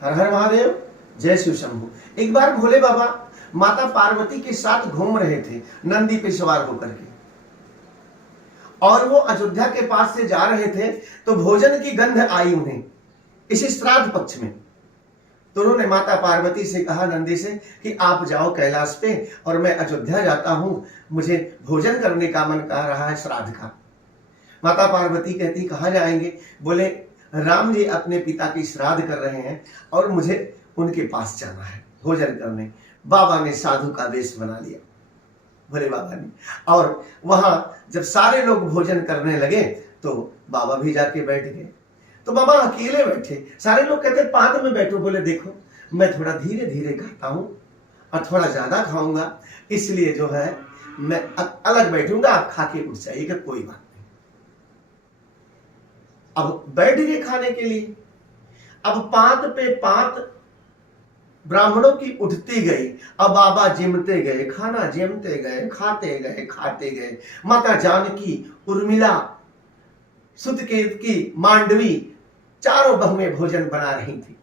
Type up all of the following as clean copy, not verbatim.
हर हर महादेव, जय शिव शंभू। एक बार भोले बाबा माता पार्वती के साथ घूम रहे थे नंदी पे सवार होकर के, और वो अयोध्या के पास से जा रहे थे तो भोजन की गंध आई उन्हें इसी श्राद्ध पक्ष में। तो उन्होंने माता पार्वती से कहा नंदी से कि आप जाओ कैलाश पे और मैं अयोध्या जाता हूं, मुझे भोजन करने का मन कर रहा है श्राद्ध का। माता पार्वती कहती कहां जाएंगे? बोले राम जी अपने पिता की श्राद्ध कर रहे हैं और मुझे उनके पास जाना है भोजन करने। बाबा ने साधु का वेश बना लिया, भोले बाबा ने, और वहां जब सारे लोग भोजन करने लगे तो बाबा भी जाके बैठ गए। तो बाबा अकेले बैठे, सारे लोग कहते पाद में बैठो। बोले देखो मैं थोड़ा धीरे धीरे खाता हूं और थोड़ा ज्यादा खाऊंगा, इसलिए जो है मैं अलग बैठूंगा, आप खा के उठ जाइएगा, कोई बात नहीं। अब बैठ गए खाने के लिए। अब पात पे पात ब्राह्मणों की उठती गई। अब बाबा जिमते गए, खाना जिमते गए, खाते गए खाते गए। माता जानकी, उर्मिला, सुतकेतकी, मांडवी, चारों बहुएं भोजन बना रही थी।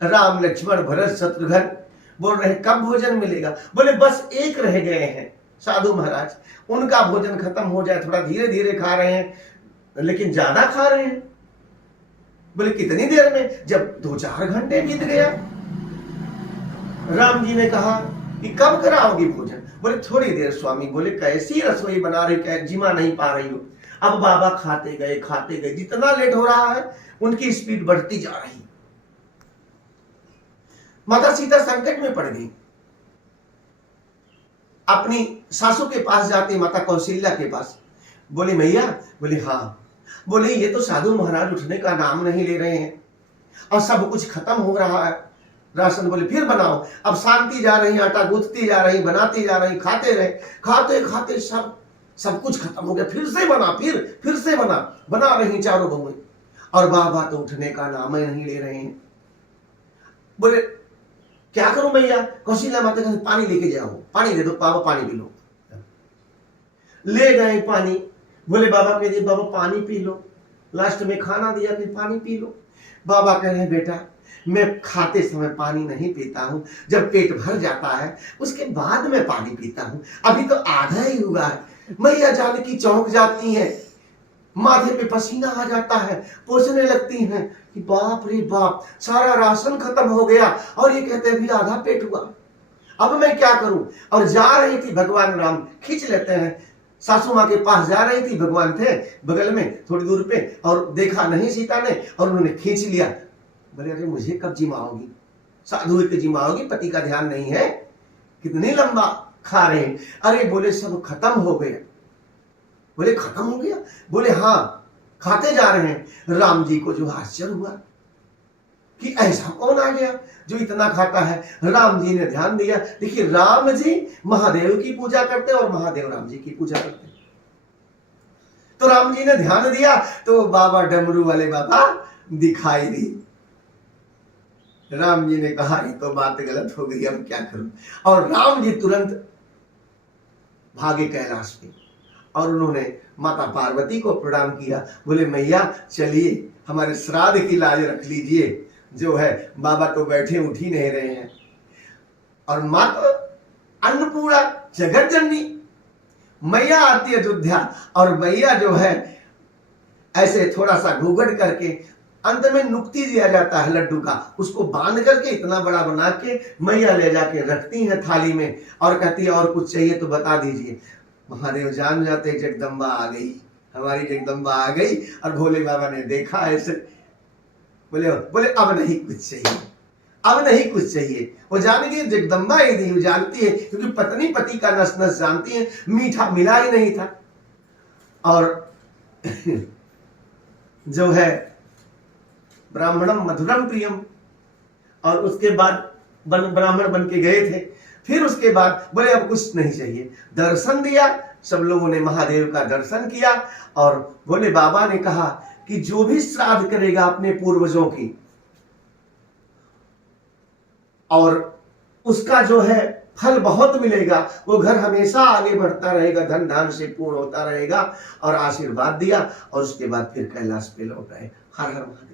राम लक्ष्मण भरत शत्रुघ्न बोल रहे कब भोजन मिलेगा? बोले बस एक रह गए हैं साधु महाराज, उनका भोजन खत्म हो जाए, थोड़ा धीरे धीरे खा रहे हैं लेकिन ज्यादा खा रहे हैं। बोले कितनी देर में? जब 2-4 घंटे बीत गया। राम जी ने कहा कि कब कराओगी भोजन? बोले थोड़ी देर स्वामी। बोले कैसी रसोई बना रही, जिमा नहीं पा रही हो। अब बाबा खाते गए, जितना लेट हो रहा है उनकी स्पीड बढ़ती जा रही। माता सीता संकट में पड़ गई, अपनी सासू के पास जाती, माता कौशल्या के पास। बोले मैया? बोले हाँ। बोले ये तो साधु महाराज उठने का नाम नहीं ले रहे हैं और सब कुछ खत्म हो रहा है राशन। बोले फिर बनाओ। अब शांति जा रही, आटा गूंथती जा रही, बनाती जा रही, खाते रहे, खाते खाते सब कुछ खत्म हो गया। फिर से बना, फिर से बना रही चारों बहुएं, और बाबा तो उठने का नाम ही नहीं ले रहे हैं। बोले क्या करूं मैया? कौशल्या माता कहते पानी लेके जाओ, पानी दे दो, बाबा पानी पी लो। ले गए पानी। बोले बाबा कह दिए बाबा पानी पी लो। लास्ट में खाना दिया कि पानी पी लो। बाबा कह रहे बेटा मैं खाते समय पानी नहीं पीता हूं, जब पेट भर जाता है उसके बाद में पानी पीता हूं, अभी तो आधा ही हुआ है। मैया जानकी चौंक जाती हैं, माथे पे पसीना आ जाता है, पोछने लगती हैं कि बाप रे बाप सारा राशन खत्म हो गया और ये कहते हैं भी आधा पेट हुआ, अब मैं क्या करूं? और जा रही थी, भगवान राम खींच लेते हैं। सासू माँ के पास जा रही थी, भगवान थे बगल में थोड़ी दूर पे, और देखा नहीं सीता ने और उन्होंने खींच लिया। बोले अरे मुझे कब जिमाओगी? साधु के जिमाओगी, पति का ध्यान नहीं है, कितनी लंबा खा रहे हैं। अरे बोले सब खत्म हो गया। बोले खत्म हो गया? बोले हाँ, खाते जा रहे हैं। राम जी को जो आश्चर्य हुआ कि ऐसा कौन आ गया जो इतना खाता है। राम जी ने ध्यान दिया। देखिए राम जी महादेव की पूजा करते और महादेव राम जी की पूजा करते। तो राम जी ने ध्यान दिया तो बाबा डमरू वाले बाबा दिखाई दी। राम जी ने कहा ये तो बात गलत हो गई, अब क्या करूं? और राम जी तुरंत भागे कैलाश पे और उन्होंने माता पार्वती को प्रणाम किया। बोले मैया चलिए हमारे श्राद्ध की लाज रख लीजिए, जो है बाबा तो बैठे उठ ही नहीं रहे हैं। और माता अन्नपूर्णा जगत जननी मैया आती अयोध्या, और मैया जो है ऐसे थोड़ा सा घूंघट करके अंत में नुक्ति दिया जाता है लड्डू का, उसको बांध करके इतना बड़ा बना के मैया ले जाके रखती है थाली में और कहती है और कुछ चाहिए तो बता दीजिए। महादेव जान जाते जगदम्बा आ गई, हमारी जगदम्बा आ गई। और भोले बाबा ने देखा ऐसे, बोले अब नहीं कुछ चाहिए, अब नहीं कुछ चाहिए। वो जान गई जगदम्बा ही नहीं, वो जानती है क्योंकि पत्नी पति का नस नस जानती है, मीठा मिला ही नहीं था। और जो है ब्राह्मणम मधुरम प्रियम, और उसके बाद ब्राह्मण बन के गए थे। फिर उसके बाद बोले अब कुछ नहीं चाहिए, दर्शन दिया, सब लोगों ने महादेव का दर्शन किया। और भोले बाबा ने कहा कि जो भी श्राद्ध करेगा अपने पूर्वजों की, और उसका जो है फल बहुत मिलेगा, वो घर हमेशा आगे बढ़ता रहेगा, धन धान से पूर्ण होता रहेगा। और आशीर्वाद दिया और उसके बाद फिर कैलाश पे लौट आए। हर हर महादेव।